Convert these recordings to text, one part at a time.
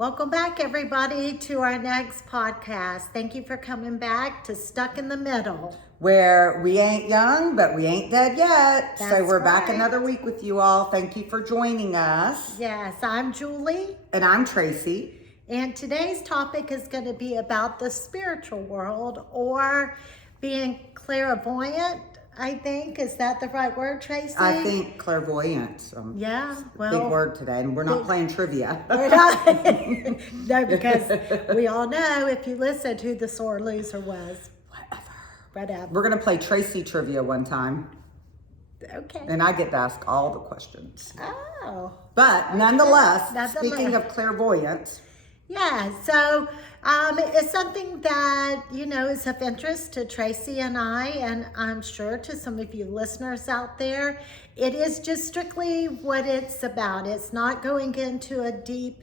Welcome back, everybody, to our next podcast. Thank you for coming back to Stuck in the Middle, where we ain't young, but we ain't dead yet. That's so we're back right. another week with you all. Thank you for joining us. Yes, I'm Julie. And I'm Tracy. And today's topic is going to be about the spiritual world, or being clairvoyant, I think. Is that the right word, Tracy? I think clairvoyant. Yeah, well, big word today, and we're not playing trivia. We're not. No, because we all know if you listened who the sore loser was. Whatever. We're going to play Tracy trivia one time. Okay. And I get to ask all the questions. Oh. But nonetheless, speaking of clairvoyance. Yeah, so it's something that, is of interest to Tracy and I, and I'm sure to some of you listeners out there. It is just strictly what it's about. It's not going into a deep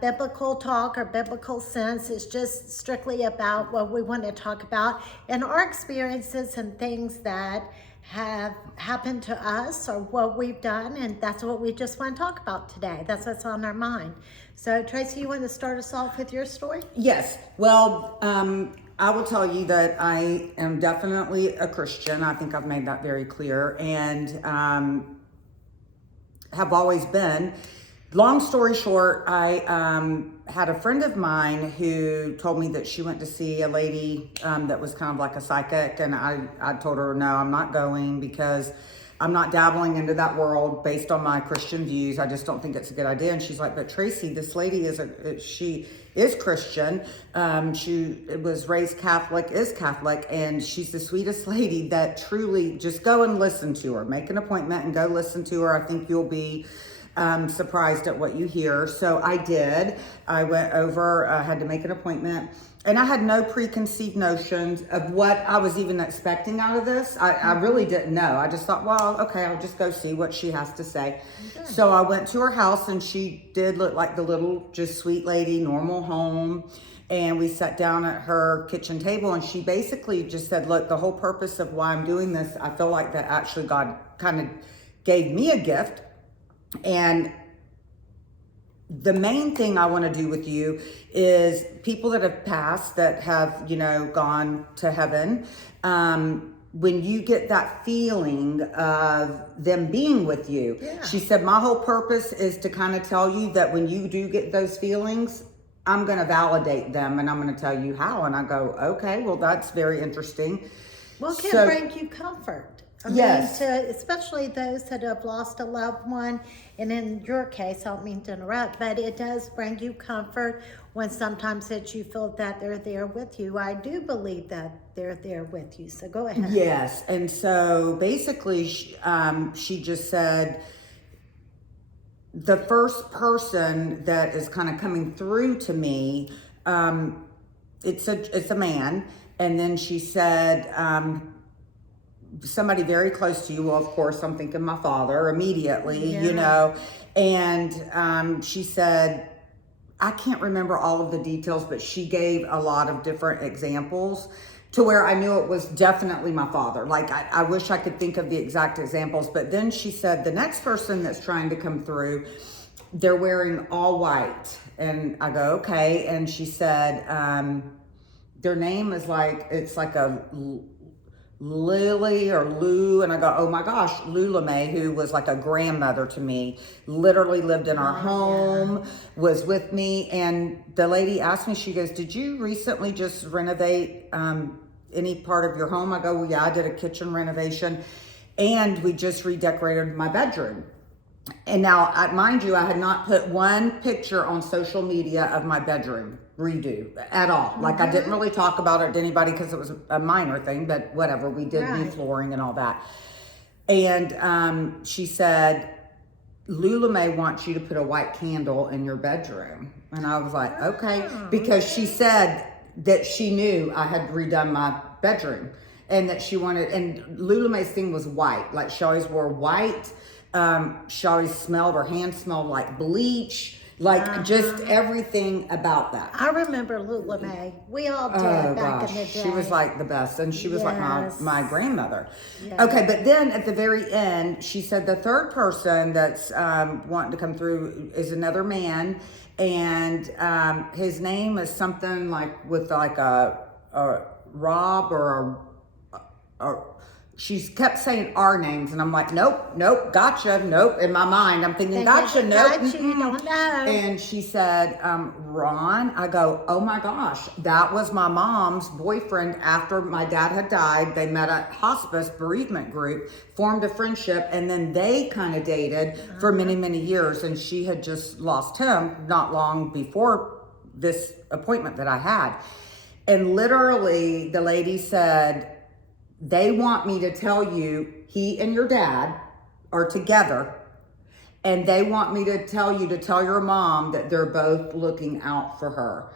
biblical talk or biblical sense. It's just strictly about what we want to talk about and our experiences and things that have happened to us or what we've done, and that's what we just want to talk about today. That's what's on our mind. So Tracy, you want to start us off with your story? Yes. Well, I will tell you that I am definitely a Christian. I think I've made that very clear, and have always been. Long story short, I had a friend of mine who told me that she went to see a lady that was kind of like a psychic, and I told her, no, I'm not going because I'm not dabbling into that world based on my Christian views. I just don't think it's a good idea. And she's like, but Tracy, this lady she is Christian. She was raised Catholic, is Catholic, and she's the sweetest lady that truly, just go and listen to her. Make an appointment and go listen to her. I think you'll be surprised at what you hear. So I did. I went over, had to make an appointment, and I had no preconceived notions of what I was even expecting out of this. I really didn't know. I just thought, well, okay, I'll just go see what she has to say. Okay. So I went to her house, and she did look like the little, just sweet lady, normal home. And we sat down at her kitchen table, and she basically just said, look, the whole purpose of why I'm doing this, I feel like that actually God kind of gave me a gift. And the main thing I want to do with you is people that have passed, that have, gone to heaven. When you get that feeling of them being with you, She said, my whole purpose is to kind of tell you that when you do get those feelings, I'm going to validate them, and I'm going to tell you how. And I go, okay, well, that's very interesting. Well, it can bring you comfort. Yes. Especially those that have lost a loved one. And in your case, I don't mean to interrupt, but it does bring you comfort when sometimes that you feel that they're there with you. I do believe that they're there with you. So go ahead. Yes. And so basically, she just said, the first person that is kind of coming through to me, it's a man. And then she said, somebody very close to you. Well, of course, I'm thinking my father immediately, and she said, I can't remember all of the details, but she gave a lot of different examples to where I knew it was definitely my father. Like, I wish I could think of the exact examples, but then she said, the next person that's trying to come through, they're wearing all white. And I go, okay. And she said, their name is it's like a Lily or Lou, and I go, oh my gosh, Lula May, who was like a grandmother to me, literally lived in our home, was with me. And the lady asked me, she goes, did you recently just renovate any part of your home? I go, well, yeah, I did a kitchen renovation, and we just redecorated my bedroom. And now, mind you, I had not put one picture on social media of my bedroom redo at all. Like, I didn't really talk about it to anybody because it was a minor thing, but whatever. We did new flooring and all that. And she said, Lula May wants you to put a white candle in your bedroom. And I was like, okay, because she said that she knew I had redone my bedroom, and that she wanted, and Lula May's thing was white. Like, she always wore white. She always smelled, her hands smelled like bleach. Like just everything about that. I remember Lula Mae. We all did Oh back gosh, in the day. she was like the best, and she was like Yes. my grandmother. Yes. Okay, but then at the very end, she said the third person that's wanting to come through is another man, and his name is something like with like a Rob or a she's kept saying our names, and I'm like, nope, gotcha, nope. In my mind, I'm thinking, gotcha, nope. Gotcha, you don't know. And she said, Ron. I go, oh my gosh, that was my mom's boyfriend after my dad had died. They met at hospice bereavement group, formed a friendship, and then they kind of dated for many, many years. And she had just lost him not long before this appointment that I had. And literally, the lady said, they want me to tell you he and your dad are together, and they want me to tell you to tell your mom that they're both looking out for her.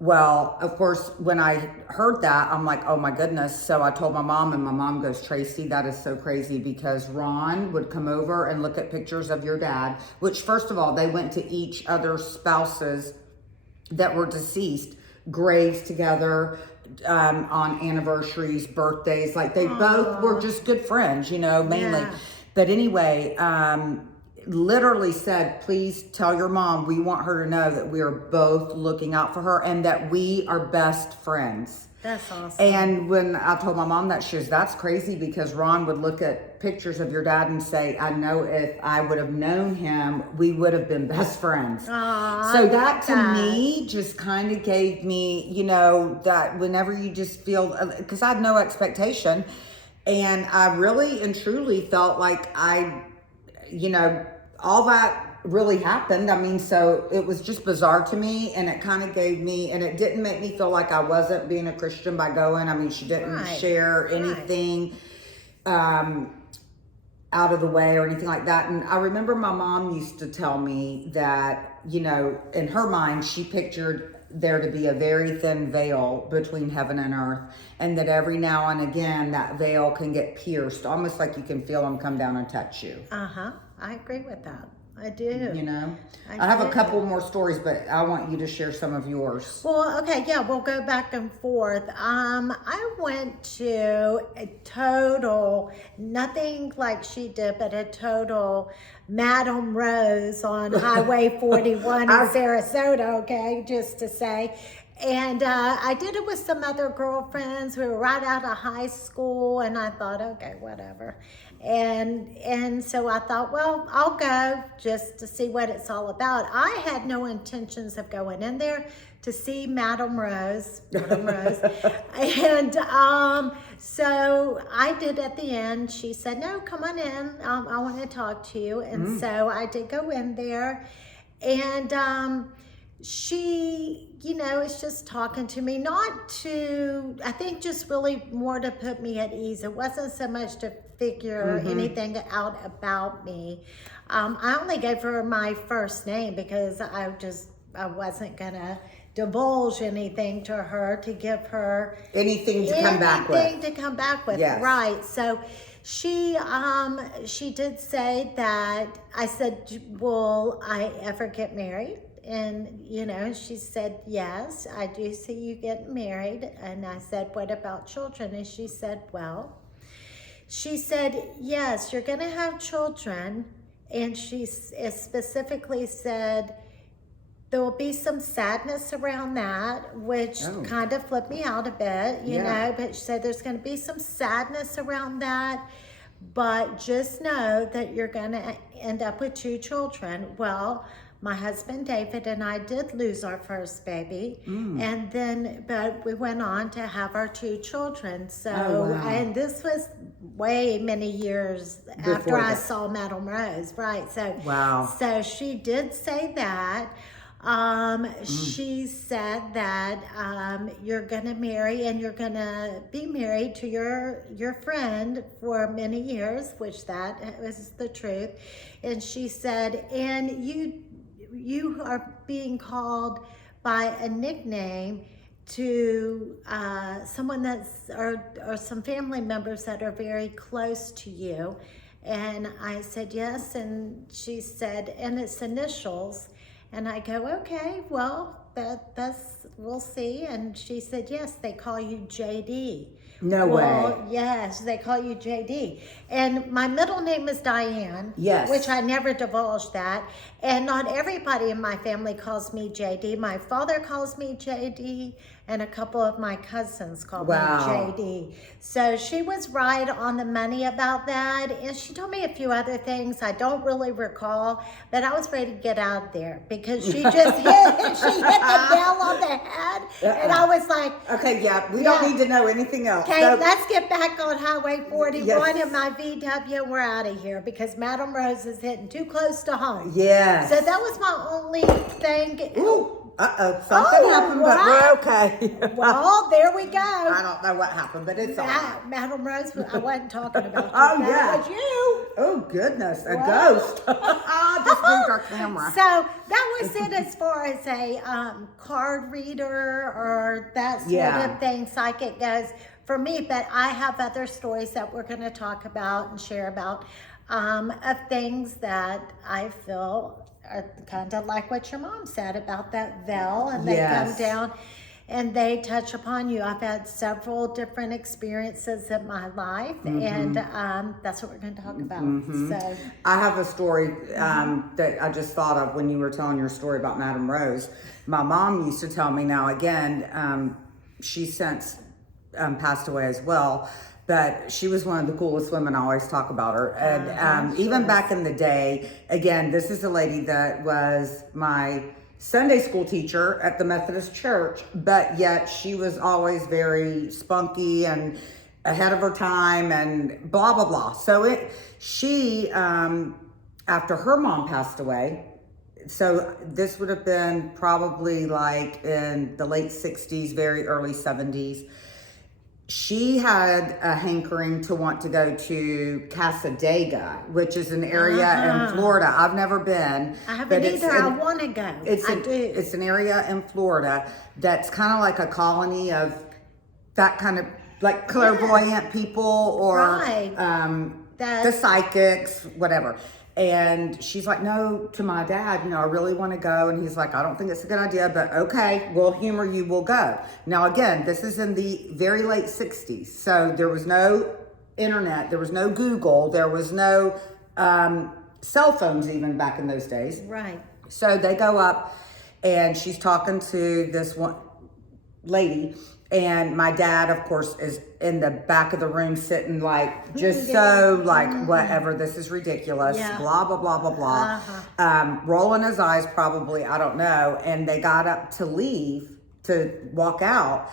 Well, of course, when I heard that, I'm like, oh my goodness. So I told my mom, and my mom goes, Tracy, that is so crazy, because Ron would come over and look at pictures of your dad, which first of all, they went to each other's spouses that were deceased graves together, on anniversaries, birthdays. Like they both were just good friends, you know, mainly. Yeah. But anyway, literally said, please tell your mom we want her to know that we are both looking out for her and that we are best friends. That's awesome. And when I told my mom that, she was, that's crazy, because Ron would look at pictures of your dad and say, I know if I would have known him, we would have been best friends. Aw, So I that love to that. me just kind of gave me, you know, that whenever you just feel, because I had no expectation, and I really and truly felt like you know, all that really happened. I mean, so it was just bizarre to me, and it kind of gave me, and it didn't make me feel like I wasn't being a Christian by going. I mean, she didn't Right. share anything out of the way or anything like that. And I remember my mom used to tell me that, you know, in her mind, she pictured there to be a very thin veil between heaven and earth, and that every now and again that veil can get pierced, almost like you can feel them come down and touch you. I agree with that. I do. You know, I I have a do. couple more stories, but I want you to share some of yours. Well, okay, yeah, we'll go back and forth. I went to a total, nothing like she did, but a total Madame Rose on Highway 41 in Sarasota, okay, just to say. And I did it with some other girlfriends. We were right out of high school, and I thought, okay, whatever. And so I thought, well, I'll go just to see what it's all about. I had no intentions of going in there to see Madame Rose. And so I did at the end. She said, no, come on in. I want to talk to you. And so I did go in there, and she, you know, is just talking to me, not to, I think just really more to put me at ease. It wasn't so much to figure anything out about me. I only gave her my first name because I wasn't gonna divulge anything to her to give her Anything to come back with. anything to come back with, Yes. right? So she did say that. I said, will I ever get married? And, you know, she said, yes, I do see you getting married. And I said, what about children? And she said, well, she said, yes, you're going to have children. And she specifically said, there will be some sadness around that, which kind of flipped me out a bit, you know, but she said there's going to be some sadness around that, but just know that you're going to end up with 2 children. Well, my husband David and I did lose our first baby, and then, but we went on to have our 2 children. So, and this was way many years after I saw Madame Rose, right? So, so she did say that. She said that you're gonna marry, and you're gonna be married to your friend for many years, which that was the truth. And she said, and you are being called by a nickname to someone that's or some family members that are very close to you. And I said yes, and she said, and it's initials. And I go, okay, well, we'll see. And she said, yes, they call you JD. No Well, way. yes, they call you JD. And my middle name is Diane. Yes. Which I never divulged that. And not everybody in my family calls me JD. My father calls me JD, and a couple of my cousins call me JD. So she was right on the money about that. And she told me a few other things I don't really recall, but I was ready to get out there because she just hit the nail on the head. And I was like, okay, yeah, we don't need to know anything else. Okay, So, let's get back on Highway 41 Yes. in my VW, and we're out of here because Madam Rose is hitting too close to home. yes. So that was my only thing. Ooh, something happened, but we're okay. Well, there we go. I don't know what happened, but it's all right. Madam Rose, I wasn't talking about you. Oh, That yeah. was you. Oh, goodness, a Whoa. ghost. Just moved our camera. So that was it as far as a card reader or that sort of thing, psychic goes for me. But I have other stories that we're going to talk about and share about of things that I feel are kind of like what your mom said about that veil, and they come down and they touch upon you. I've had several different experiences in my life, and that's what we're going to talk about. So I have a story that I just thought of when you were telling your story about Madam Rose. My mom used to tell me, now again, she's since passed away as well, but she was one of the coolest women. I always talk about her. And even back in the day, again, this is a lady that was my Sunday school teacher at the Methodist Church, but yet she was always very spunky and ahead of her time and blah, blah, blah. So she, after her mom passed away, so this would have been probably like in the late 60s, very early 70s. She had a hankering to want to go to Casadega, which is an area in Florida. I've never been. I haven't either. I want to go. I do. It's an area in Florida that's kind of like a colony of that kind of like clairvoyant people or the psychics, whatever. And she's like, no, to my dad, I really want to go. And he's like, I don't think it's a good idea, but okay, we'll humor you, we'll go. Now, again, this is in the very late 60s. So there was no internet, there was no Google, there was no cell phones even back in those days. Right. So they go up and she's talking to this one lady. And my dad, of course, is in the back of the room sitting like, just so like, whatever, this is ridiculous, blah, blah, blah, blah, blah. Rolling his eyes probably, I don't know. And they got up to leave, to walk out.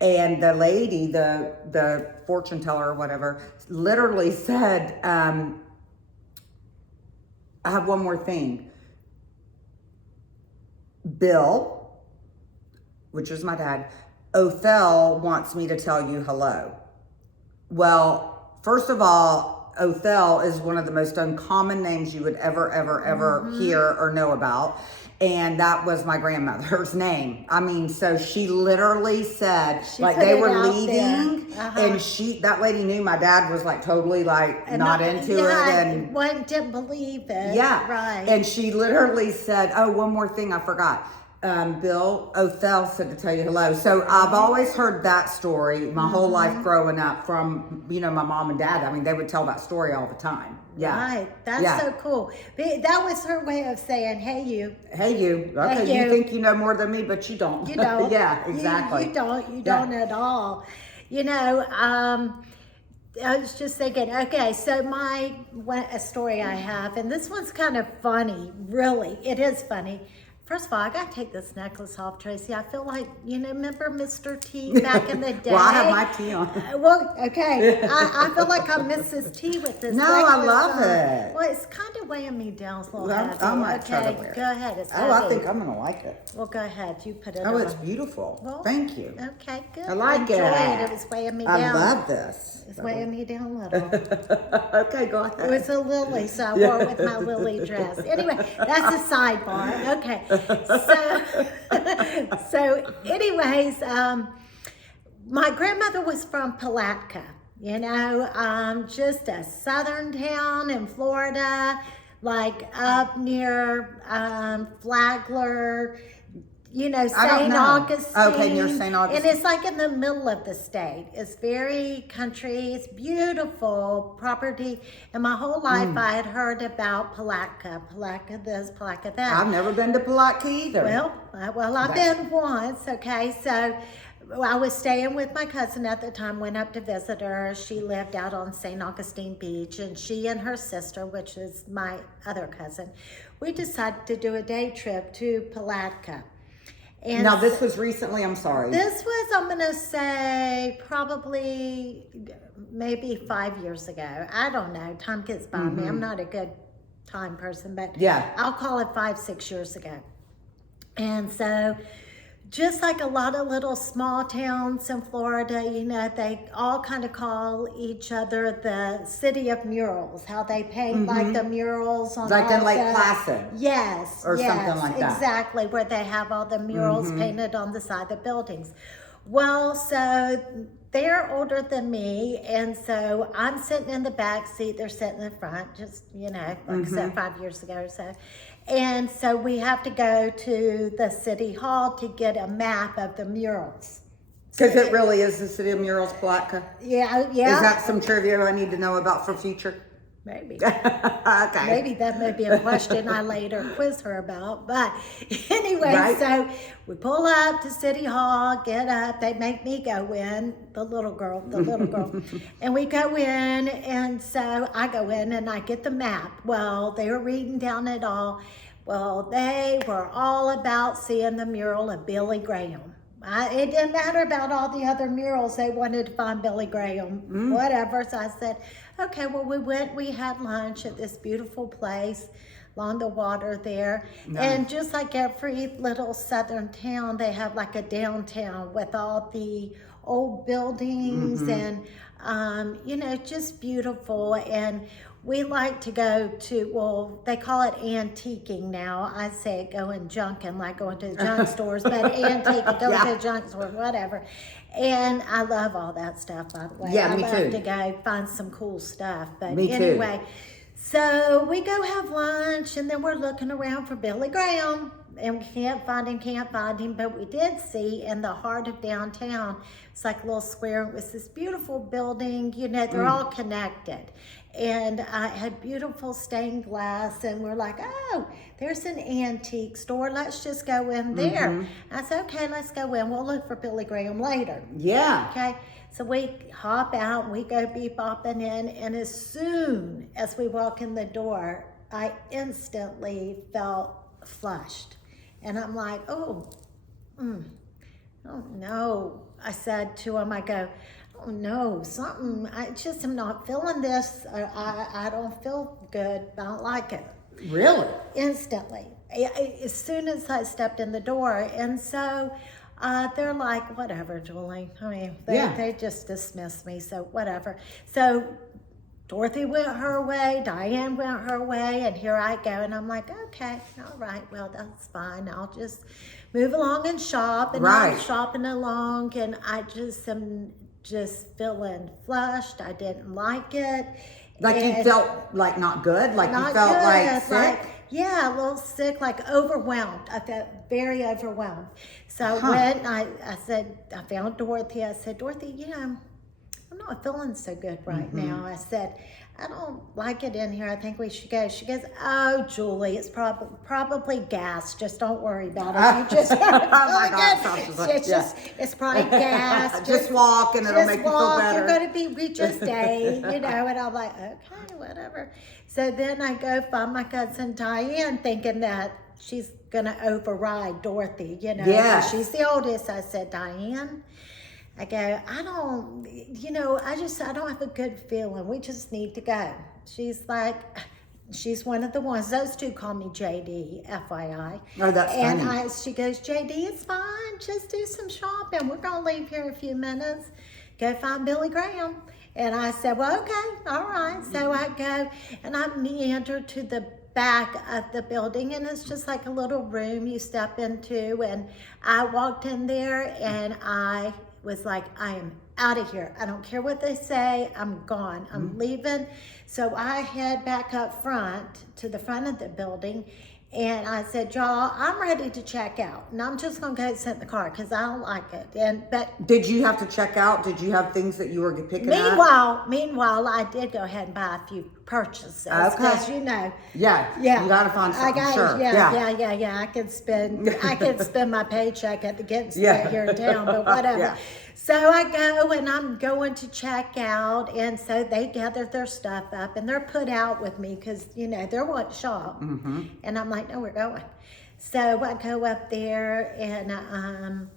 And the lady, the fortune teller or whatever, literally said, I have one more thing. Bill, which is my dad, Othel wants me to tell you hello. Well, first of all, Othel is one of the most uncommon names you would ever hear or know about. And that was my grandmother's name. I mean, so she literally said, like they were leaving and that lady knew my dad was like totally like not into it and didn't believe it. Yeah. Right. And she literally said, oh, one more thing I forgot. Bill Othel said to tell you hello. So I've always heard that story my whole life growing up from, my mom and dad. I mean, they would tell that story all the time. Yeah. Right. That's so cool. That was her way of saying, hey, you. Hey, you. Okay. Hey, you think you know more than me, but you don't. You don't. Yeah, exactly. You don't at all. I was just thinking, okay, so a story I have, and this one's kind of funny, really. It is funny. First of all, I got to take this necklace off, Tracy. I feel like, remember Mr. T back in the day? Well, I have my T on. Well, okay. I feel like I'm Mrs. T with this necklace. No, I love it. Well, it's kind of weighing me down a little Well, heavy. I might try to wear it. Go ahead. It's I think I'm going to like it. Well, go ahead. You put it on. Oh, it's beautiful. Well, thank you. Okay, good. I like it. It was weighing me down. I love this. It's weighing me down a little. Okay, go ahead. It was a lily, so I wore it with my lily dress. Anyway, that's a sidebar. Okay. So anyways, my grandmother was from Palatka, just a southern town in Florida. like up near Flagler, you know, I don't St. know. Augustine. Okay, near St. Augustine. And it's like in the middle of the state. It's very country. It's beautiful property. And my whole life I had heard about Palatka. Palatka this, Palatka that. I've never been to Pulaski either. Well, I've been once, okay? So I was staying with my cousin at the time, went up to visit her. She lived out on St. Augustine Beach, and she and her sister, which is my other cousin, we decided to do a day trip to Palatka. And now, this was recently, I'm sorry. this was, I'm going to say, probably maybe 5 years ago. I don't know. Time gets by me. I'm not a good time person, but Yeah. I'll call it 5-6 years ago. And so, just like a lot of little small towns in Florida, you know, they all kind of call each other the city of murals, how they paint like the murals on Like all in Lake the, Placid. Yes. Or yes, something like that. Exactly, where they have all the murals painted on the side of the buildings. Well, so they're older than me, and so I'm sitting in the back seat, they're sitting in the front, just, you know, like I said, 5 years ago or so. And so we have to go to the city hall to get a map of the murals. Because it really is the city of murals, Palatka. Yeah. Is that some trivia I need to know about for future? Maybe. Okay. Maybe that may be a question I later quiz her about. But anyway, Right. So we pull up to City Hall, get up. They make me go in, the little girl. And we go in, and so I go in and I get the map. Well, they were reading down it all. Well, they were all about seeing the mural of Billy Graham. It didn't matter about all the other murals. They wanted to find Billy Graham, whatever. So I said, okay, well, we went, we had lunch at this beautiful place along the water there. Nice. And just like every little southern town, they have like a downtown with all the old buildings and, you know, just beautiful. And we like to go to, well, they call it antiquing now. I say going junking, like going to the junk stores, but antiquing, going to the junk store, whatever. And I love all that stuff, by the way. Yeah, me too. I love to go find some cool stuff. But Me too. anyway, so we go have lunch, and then we're looking around for Billy Graham. And we can't find him, but we did see in the heart of downtown, it's like a little square, it was this beautiful building, you know, they're all connected. And it had beautiful stained glass, and we're like, oh, there's an antique store, let's just go in there. I said, okay, let's go in, we'll look for Billy Graham later. Yeah. Okay, so we hop out, and we go bopping in, and as soon as we walk in the door, I instantly felt flushed. And I'm like, oh no. I said to him, I go, oh no, something, I just am not feeling this. I don't feel good. I don't like it. Really? Instantly. As soon as I stepped in the door. And so they're like, whatever, Julie. I mean, they just dismissed me, so whatever. So Dorothy went her way, Diane went her way, and here I go. And I'm like, okay, all right, well, that's fine. I'll just move along and shop. And I'm shopping along, and I just am just feeling flushed. I didn't like it. Like you felt like not good? Like Not you felt good. like sick? Yeah, a little sick, like overwhelmed. I felt very overwhelmed. So I went, and I said, I found Dorothy. I said, Dorothy, you know, I'm not feeling so good right now. I said, I don't like it in here. I think we should go. She goes, oh, Julie, it's probably gas. Just don't worry about it. You just it's probably gas. Just walk and it'll make you feel better. You're going to be, we just day, you know. And I'm like, okay, whatever. So then I go find my cousin Diane, thinking that she's going to override Dorothy, you know. Yes. She's the oldest. I said, Diane, I go, I don't have a good feeling. We just need to go. She's like, she's one of the ones. Those two call me JD, FYI. Oh, that's and funny. She goes, JD, it's fine. Just do some shopping. We're going to leave here in a few minutes. Go find Billy Graham. And I said, well, okay, all right. So I go, and I meander to the back of the building, and it's just like a little room you step into. And I walked in there, and I was like, I am out of here. I don't care what they say. I'm gone. I'm leaving. So I head back up front to the front of the building. And I said, y'all, I'm ready to check out. And I'm just going to go sit in the car because I don't like it. But Did you have to check out? Did you have things that you were picking up? Meanwhile, I did go ahead and buy a few purchases. Okay. Because, you know. Yeah. You got to find something. Yeah. I could spend my paycheck at the Getting Yeah. here in town, but whatever. Yeah. So I go and I'm going to check out, and so they gather their stuff up and they're put out with me because, you know, they're wanting to shop. And I'm like, no, we're going. So I go up there, and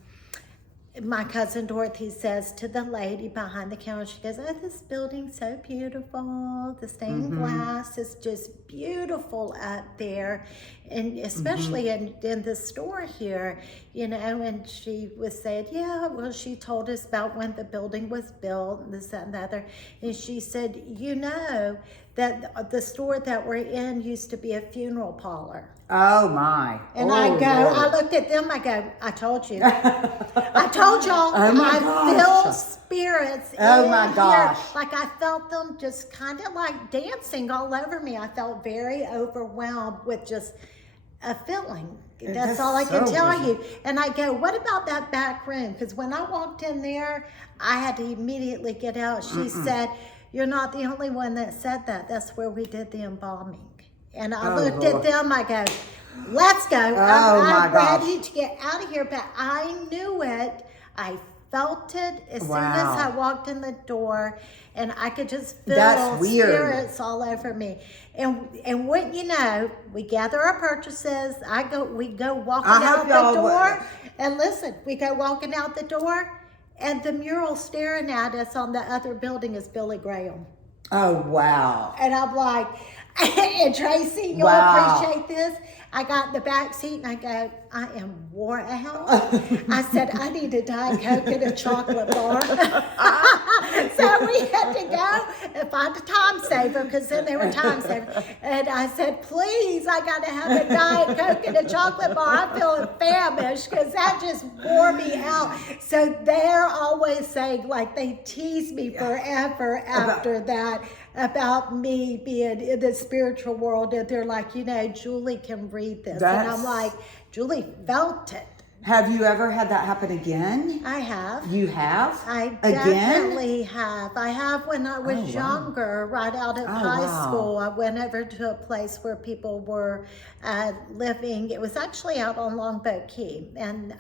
my cousin Dorothy says to the lady behind the counter, she goes, oh, this building's so beautiful. The stained glass is just beautiful up there. And especially in the store here, you know, and she was saying, yeah, well, she told us about when the building was built and this, that, and the other. And she said, you know, that the store that we're in used to be a funeral parlor. Oh my. And Lord. I looked at them, I go, I told you. I told y'all, Oh my I gosh. feel spirits Oh my in gosh. here. Like I felt them just kind of like dancing all over me. I felt very overwhelmed with just a feeling. That's all I can tell you. And I go, what about that back room? Because when I walked in there, I had to immediately get out. She said, you're not the only one that said that. That's where we did the embalming. And I looked at them, I go, let's go. I'm ready to get out of here. But I knew it. I felt it as soon as I walked in the door, and I could just feel spirits all over me. And wouldn't you know, we gather our purchases. We go walking out the door. And listen, we go walking out the door, and the mural staring at us on the other building is Billy Graham. Oh, wow. And I'm like, and Tracy, you'll appreciate this. I got in the back seat and I go, I am wore out. I said, I need a Diet Coke and a chocolate bar. So we had to go and find a time saver, because then they were time savers. And I said, please, I got to have a Diet Coke and a chocolate bar. I'm feeling famished because that just wore me out. So they're always saying, like, they tease me forever after that about me being in the spiritual world. And they're like, you know, Julie can read this. And I'm like, Julie felt it. Have you ever had that happen again? I have. You have? I definitely have. I have when I was younger, right out of high school. I went over to a place where people were living. It was actually out on Longboat Key. And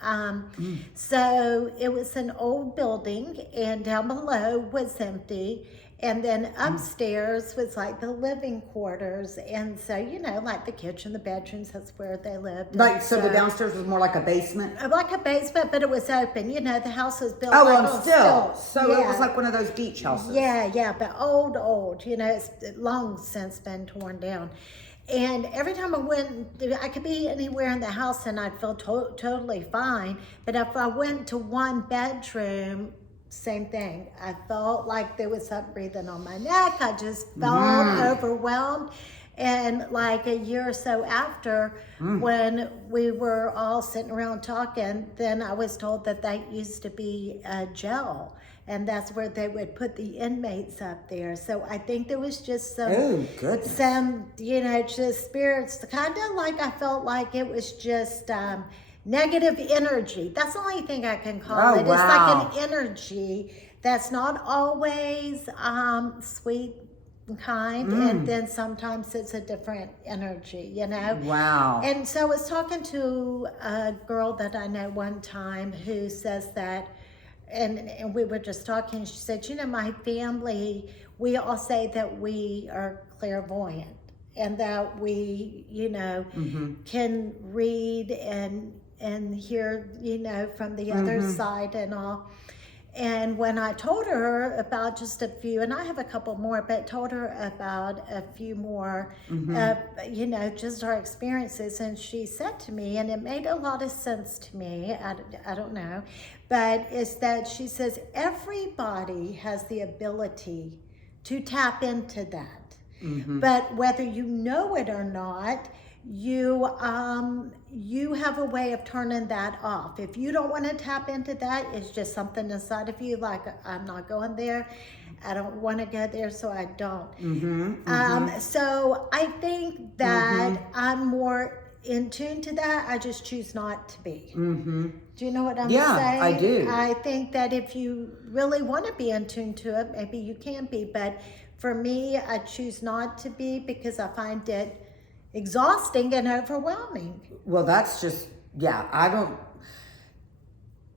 so it was an old building, and down below was empty. And then upstairs was like the living quarters. And so, you know, like the kitchen, the bedrooms, that's where they lived. Like, so the downstairs was more like a basement? Like a basement, but it was open. You know, the house was built Oh, like on on stilts. So Yeah. it was like one of those beach houses. Yeah, but old. You know, it's long since been torn down. And every time I went, I could be anywhere in the house and I'd feel totally fine. But if I went to one bedroom, same thing. I felt like there was something breathing on my neck. I just felt overwhelmed. And like a year or so after, when we were all sitting around talking, then I was told that used to be a jail. And that's where they would put the inmates up there. So I think there was just some, you know, just spirits, kind of like I felt like it was just negative energy. That's the only thing I can call it. It's like an energy that's not always sweet and kind, and then sometimes it's a different energy, you know? Wow. And so I was talking to a girl that I know one time who says that, and we were just talking, she said, you know, my family, we all say that we are clairvoyant and that we, you know, can read and hear, you know, from the other side and all. And when I told her about just a few, and I have a couple more, but told her about a few more, you know, just our experiences. And she said to me, and it made a lot of sense to me, I don't know, but it's that she says, everybody has the ability to tap into that. But whether you know it or not, you have a way of turning that off. If you don't want to tap into that, it's just something inside of you, like, I'm not going there. I don't want to go there, so I don't. So I think that I'm more in tune to that. I just choose not to be. Do you know what I'm saying? Yeah, I do. I think that if you really want to be in tune to it, maybe you can be. But for me, I choose not to be because I find it exhausting and overwhelming. Well, that's just, yeah,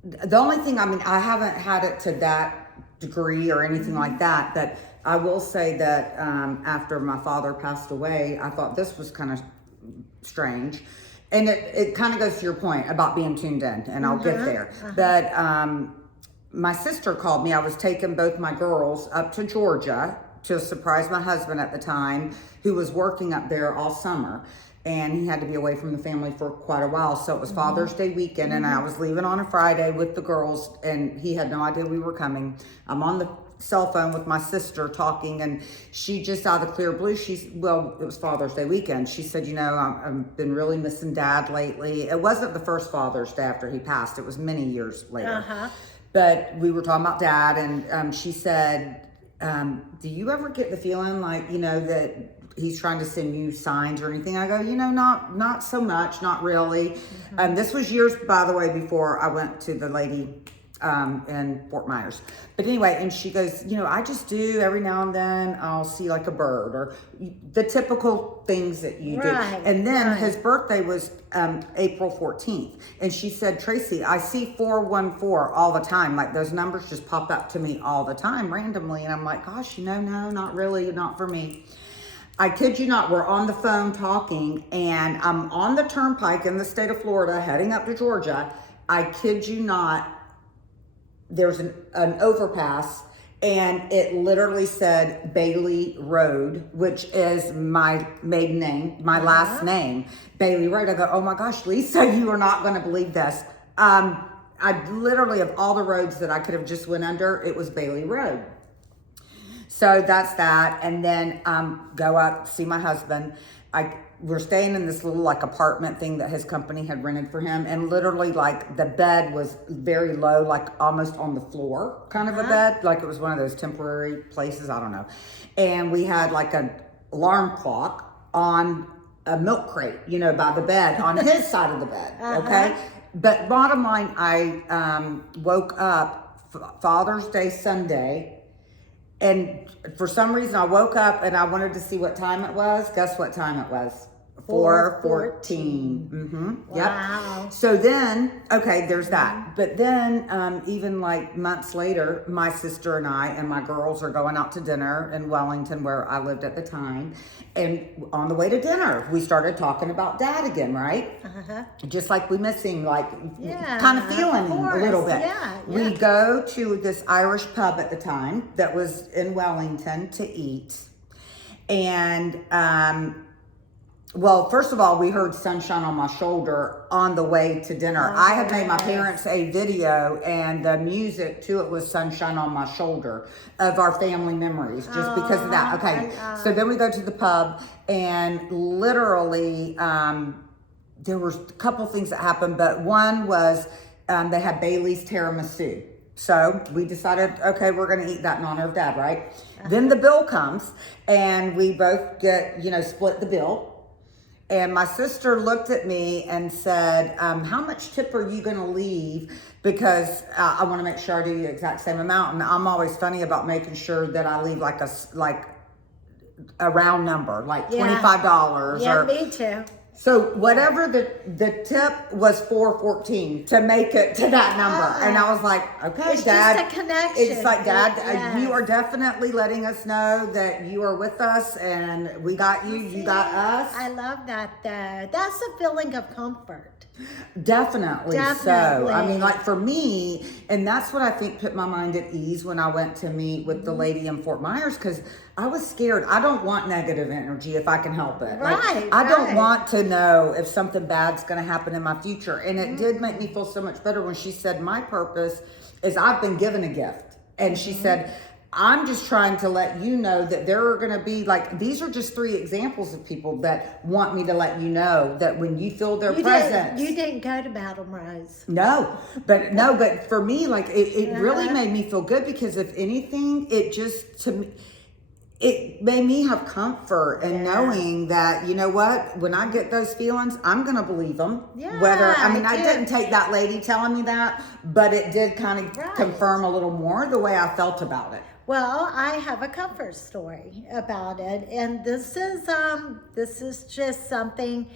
the only thing, I mean, I haven't had it to that degree or anything like that, but I will say that after my father passed away, I thought this was kind of strange. And it kind of goes to your point about being tuned in, and I'll get there. But my sister called me. I was taking both my girls up to Georgia to surprise my husband at the time, who was working up there all summer. And he had to be away from the family for quite a while. So it was Father's Day weekend, and I was leaving on a Friday with the girls, and he had no idea we were coming. I'm on the cell phone with my sister talking, and she just out of the clear blue, well, it was Father's Day weekend. She said, you know, I've been really missing Dad lately. It wasn't the first Father's Day after he passed. It was many years later. But we were talking about Dad, and she said, do you ever get the feeling like, you know, that he's trying to send you signs or anything? I go, you know, not so much, not really. This was years, by the way, before I went to the lady in Fort Myers. But anyway, and she goes, you know, I just do every now and then, I'll see like a bird or the typical things that you do. And then his birthday was April 14th. And she said, Traci, I see 414 all the time. Like those numbers just pop up to me all the time randomly. And I'm like, gosh, you know, no, not really, not for me. I kid you not, we're on the phone talking, and I'm on the turnpike in the state of Florida heading up to Georgia. I kid you not, there's an overpass, and it literally said Bailey Road, which is my maiden name, my last name, Bailey Road. I go, oh my gosh, Lisa, you are not going to believe this. I literally, of all the roads that I could have just went under, it was Bailey Road. So that's that. And then go up, see my husband. We're staying in this little like apartment thing that his company had rented for him. And literally like the bed was very low, like almost on the floor kind of a bed. Like it was one of those temporary places, I don't know. And we had like an alarm clock on a milk crate, you know, by the bed on his side of the bed. Okay. But bottom line, I woke up Father's Day Sunday. And for some reason, I woke up and I wanted to see what time it was. Guess what time it was? 4:14. Wow. Yep. So then, okay, there's that. But then, even like months later, my sister and I and my girls are going out to dinner in Wellington, where I lived at the time. And on the way to dinner, we started talking about Dad again, right? Just like we miss him, like kind of feeling him a little bit. We go to this Irish pub at the time that was in Wellington to eat. And, well, first of all, we heard Sunshine on My Shoulder on the way to dinner. I had made my parents a video, and the music to it was Sunshine on My Shoulder of our family memories, just because of that. Okay, so then we go to the pub, and literally there were a couple things that happened, but one was they had Bailey's tiramisu. So we decided, okay, we're going to eat that in honor of Dad, right? Then the bill comes, and we both get, you know, split the bill. And my sister looked at me and said, how much tip are you going to leave? Because I want to make sure I do the exact same amount. And I'm always funny about making sure that I leave like a round number, like $25. Yeah, me too. So whatever the tip was, $4.14 to make it to that number. And I was like, okay, it's Dad. It's just a connection. It's like, Dad, you are definitely letting us know that you are with us, and we got you, you got us. I love that though. That's a feeling of comfort. Definitely so. I mean, like for me, and that's what I think put my mind at ease when I went to meet with the lady in Fort Myers, because I was scared. I don't want negative energy if I can help it. I don't want to know if something bad's going to happen in my future. And it did make me feel so much better when she said, my purpose is I've been given a gift. And she said, I'm just trying to let you know that there are going to be like, these are just 3 examples of people that want me to let you know that when you feel their presence. You didn't go to Battle Rose. No, but for me, like it really made me feel good, because if anything, it just, to me, it made me have comfort in knowing that, you know what, when I get those feelings, I'm going to believe them. Yeah, I didn't take that lady telling me that, but it did kind of confirm a little more the way I felt about it. Well, I have a comfort story about it, and this is just something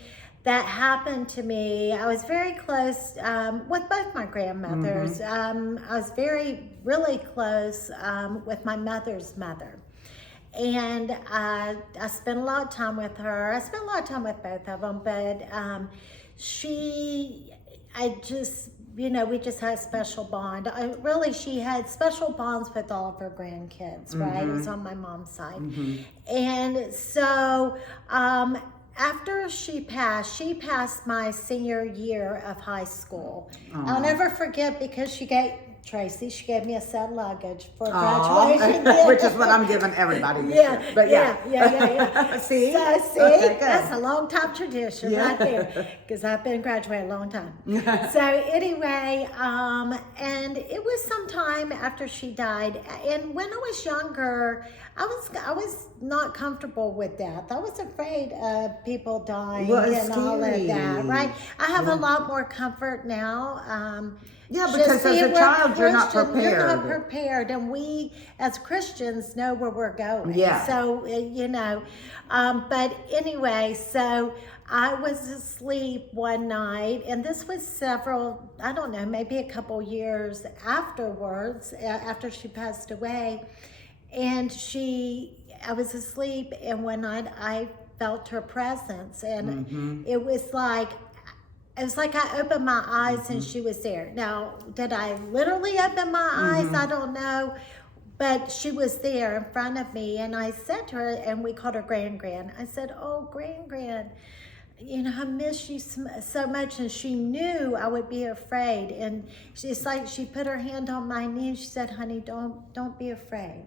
that happened to me. I was very close with both my grandmothers. I was really close with my mother's mother. And I spent a lot of time with her. I spent a lot of time with both of them, but we just had a special bond. She had special bonds with all of her grandkids, right? It was on my mom's side. And so after she passed my senior year of high school. I'll never forget, because she gave me a set of luggage for graduation. Which is what I'm giving everybody this year. But yeah. See? Okay, that's a long time tradition right there, because I've been graduating a long time. So anyway, and it was sometime after she died. And when I was younger, I was not comfortable with death. I was afraid of people dying and all of that, right? I have a lot more comfort now. Because as a child, you're not prepared. You're not prepared, and we as Christians know where we're going. Yeah. So, but anyway, so I was asleep one night, and this was maybe a couple years afterwards, after she passed away. And I was asleep, and one night I felt her presence, and it was like I opened my eyes and she was there. Now, did I literally open my eyes? I don't know. But she was there in front of me, and I said to her, and we called her Gran. I said, "Oh, Gran, I miss you so much." And she knew I would be afraid. And she put her hand on my knee and she said, "Honey, don't be afraid."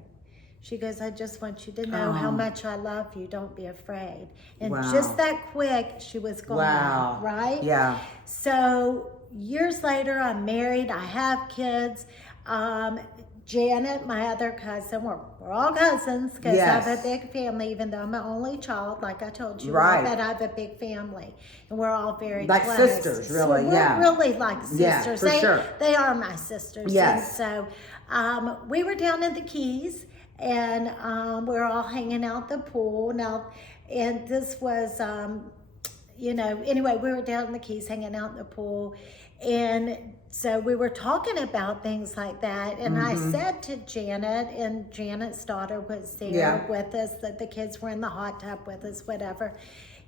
She goes, "I just want you to know how much I love you. Don't be afraid." And just that quick, she was gone, right? Yeah. So years later, I'm married. I have kids. Janet, my other cousin, we're all cousins, because I have a big family, even though I'm an only child, like I told you. Right. But I have a big family, and we're all very like close. Sisters, really, so we're really like sisters. Yeah, for sure. They are my sisters. Yes. And so we were down in the Keys, and we were all hanging out the pool. Now, and this was, anyway, we were down in the Keys hanging out in the pool, and so we were talking about things like that. And I said to Janet, and Janet's daughter was there with us, that the kids were in the hot tub with us, whatever.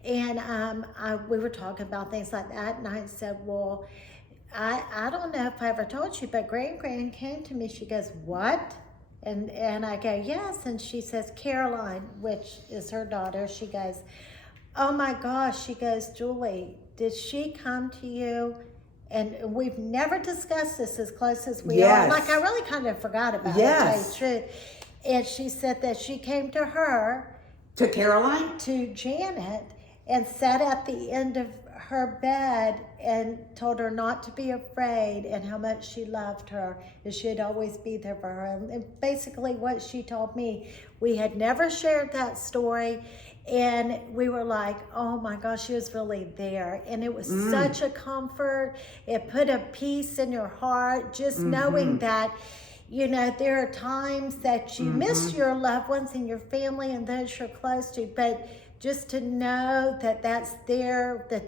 And we were talking about things like that. And I said, "Well, I don't know if I ever told you, but Gran came to me." She goes, "What?" And I go, "Yes." And she says, "Caroline," which is her daughter, she goes, "Oh my gosh," she goes, "Julie, did she come to you?" And we've never discussed this as close as we are. Like, I really kind of forgot about it, to tell you the truth. And she said that she came to her. To Caroline? To Janet, and sat at the end of her bed and told her not to be afraid, and how much she loved her, and she'd always be there for her. And basically what she told me, we had never shared that story, and we were like, "Oh my gosh, she was really there." And it was such a comfort. It put a peace in your heart, just knowing that, there are times that you miss your loved ones and your family and those you're close to, but just to know that that's there, that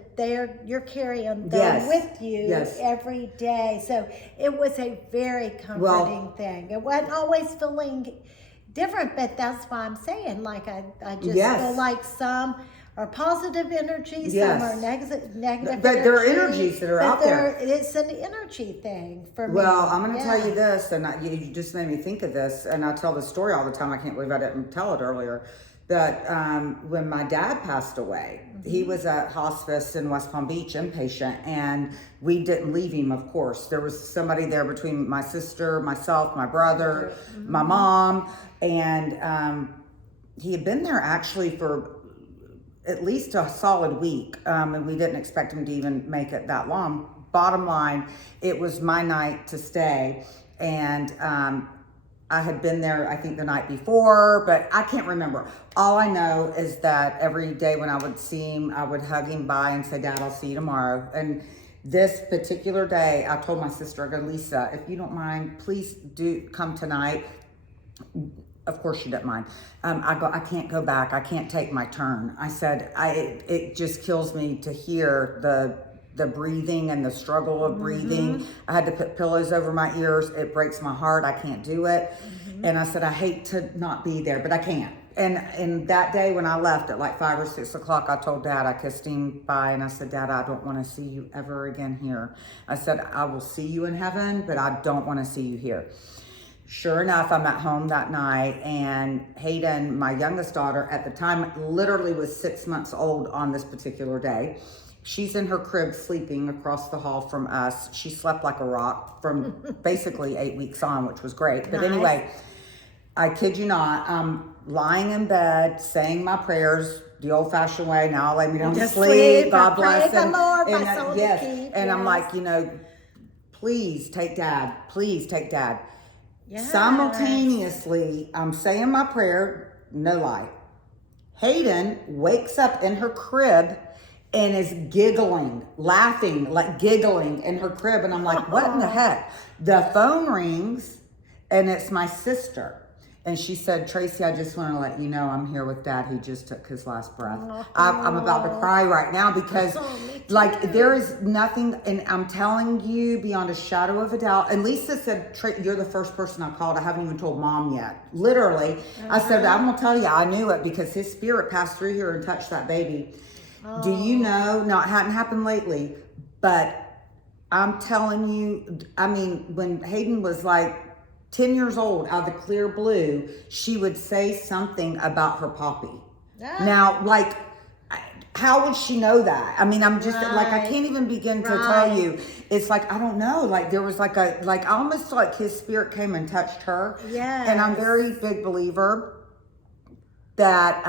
you're carrying them with you every day. So it was a very comforting thing. It wasn't always feeling different, but that's why I'm saying, like, I just feel like some are positive energies, some are negative but there are energies that are out there. It's an energy thing for me. Well, I'm going to tell you this, and you just made me think of this, and I tell this story all the time. I can't believe I didn't tell it earlier. that when my dad passed away, he was at hospice in West Palm Beach, inpatient, and we didn't leave him, of course. There was somebody there between my sister, myself, my brother, my mom, and he had been there actually for at least a solid week, and we didn't expect him to even make it that long. Bottom line, it was my night to stay, and I had been there, I think, the night before, but I can't remember. All I know is that every day when I would see him, I would hug him bye and say, Dad, I'll see you tomorrow. And this particular day, I told my sister, I go, Lisa, if you don't mind, please do come tonight. Of course she didn't mind. I go, I can't go back. I can't take my turn. I said, it just kills me to hear the breathing and the struggle of breathing. I had to put pillows over my ears. It breaks my heart. I can't do it. And I said, I hate to not be there, but I can't. And that day when I left at like 5 or 6 o'clock, I told Dad, I kissed him bye, and I said, Dad, I don't want to see you ever again here. I said, I will see you in heaven, but I don't want to see you here. Sure enough, I'm at home that night, and Hayden, my youngest daughter at the time, literally was 6 months old on this particular day. She's in her crib sleeping across the hall from us. She slept like a rock from basically 8 weeks on, which was great. But anyway, I kid you not, I'm lying in bed saying my prayers the old-fashioned way. Now I'll lay me down to sleep. God bless him. And I'm like, please take Dad. Please take Dad. Yes. Simultaneously, I'm saying my prayer, no lie. Hayden wakes up in her crib and is giggling, laughing, like giggling in her crib. And I'm like, what in the heck? The phone rings, and it's my sister. And she said, Tracy, I just want to let you know I'm here with Dad. He just took his last breath. I'm about to cry right now because like there is nothing, and I'm telling you beyond a shadow of a doubt. And Lisa said, you're the first person I called. I haven't even told Mom yet. Literally. I said, I'm going to tell you, I knew it because his spirit passed through here and touched that baby. Do you know, now it hadn't happened lately, but I'm telling you, I mean, when Hayden was like 10 years old, out of the clear blue, she would say something about her poppy. Now, like, how would she know that? I mean, I'm just like, I can't even begin to tell you. It's like, I don't know, like there was like almost like his spirit came and touched her. Yeah. And I'm very big believer that,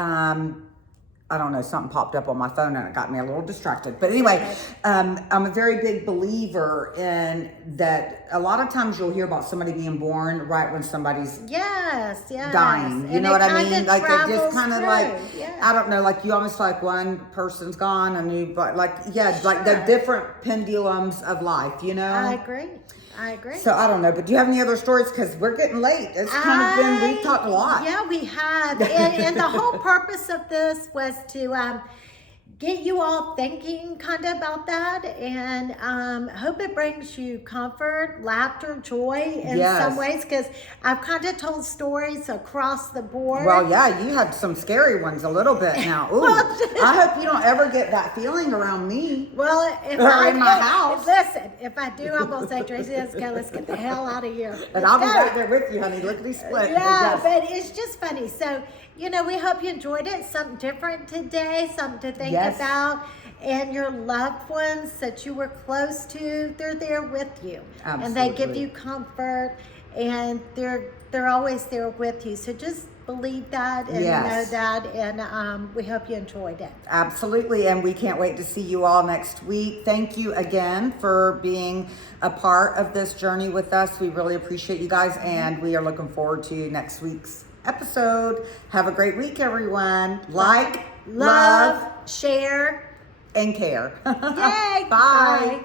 I don't know, something popped up on my phone and it got me a little distracted. But anyway, I'm a very big believer in that a lot of times you'll hear about somebody being born right when somebody's dying. You know what I mean? Like it just kind of like, I don't know, like you almost like one person's gone and you, but like, like the different pendulums of life, you know? I agree. So I don't know, but do you have any other stories? Because we're getting late. It's kind of been, we've talked a lot. Yeah, we have. And the whole purpose of this was to get you all thinking kind of about that, and hope it brings you comfort, laughter, joy in some ways, because I've kind of told stories across the board. Well, yeah, you had some scary ones a little bit now. Ooh, I hope you don't ever get that feeling around me. Well, if or in my house. Listen, if I do, I'm going to say, Tracy, let's go. Let's get the hell out of here. And I'll be right there with you, honey. Lickety split. Yeah, but it's just funny. So, we hope you enjoyed it. Something different today, something to think about. And your loved ones that you were close to, they're there with you. Absolutely. And they give you comfort, and they're always there with you. So just believe that and know that, and we hope you enjoyed it. Absolutely, and we can't wait to see you all next week. Thank you again for being a part of this journey with us. We really appreciate you guys, and we are looking forward to next week's episode. Have a great week, everyone. Like, love, share, and care. Yay! Bye.